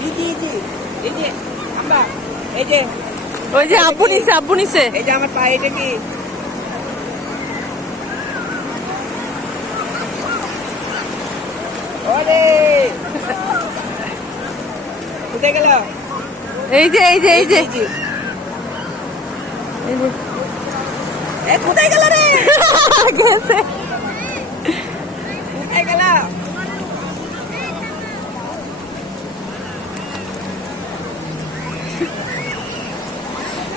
এই যে আমরা এই যে ওই যে আব্বু নিছে এই যে আমার পা এটা কি ওরে কোথায় গেল এই যে কোথায় গেল রে গেছে কোথায় গেল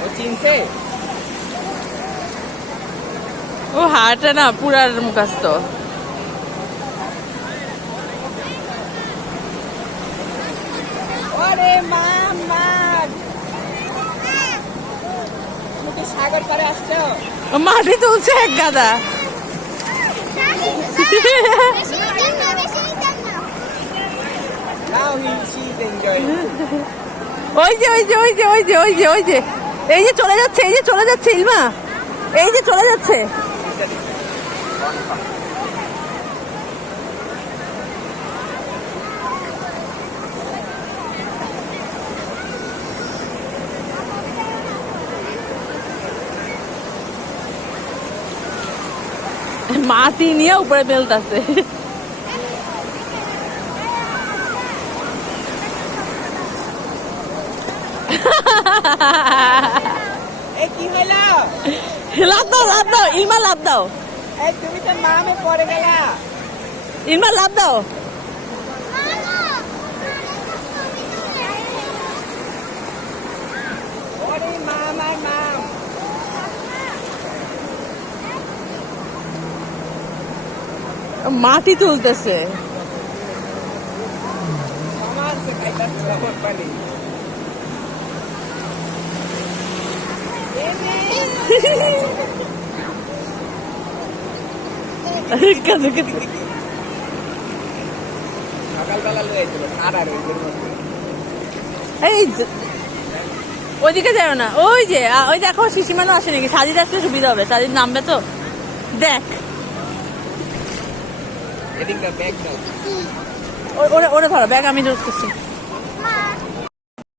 ও চিনছে ও হাঁটে না পুরার মুখস্থ ওরে মামা তুমি কি সাগর পাড়ে আসছো ও মাটি তুলছে এক গাদা নাও she's enjoying ওই যে এই যে চলে যাচ্ছে ইলমা এই যে চলে যাচ্ছে মাটি নিয়ে উপরে বেলতাছে এই কি হলো লাভ দাও ইলমা লাভ দাও এই তুমি তো মামে পড়ে গেলা ইলমা লাভ দাও ওরে মামার মাম মাটি তুলতেছে আমার সে কাইটা খবর পানি সকালবেলা লয়েছিল সারা রইল এই ওইদিকে যাও না ওই দেখো শিশিমানো আসে নাকি সাজিদ আসলে সুবিধা হবে সাজিদ নামবে তো দেখ এদিকটা ব্যাগ দাও ওরে ধরো ব্যাগ আমি ধরতেছি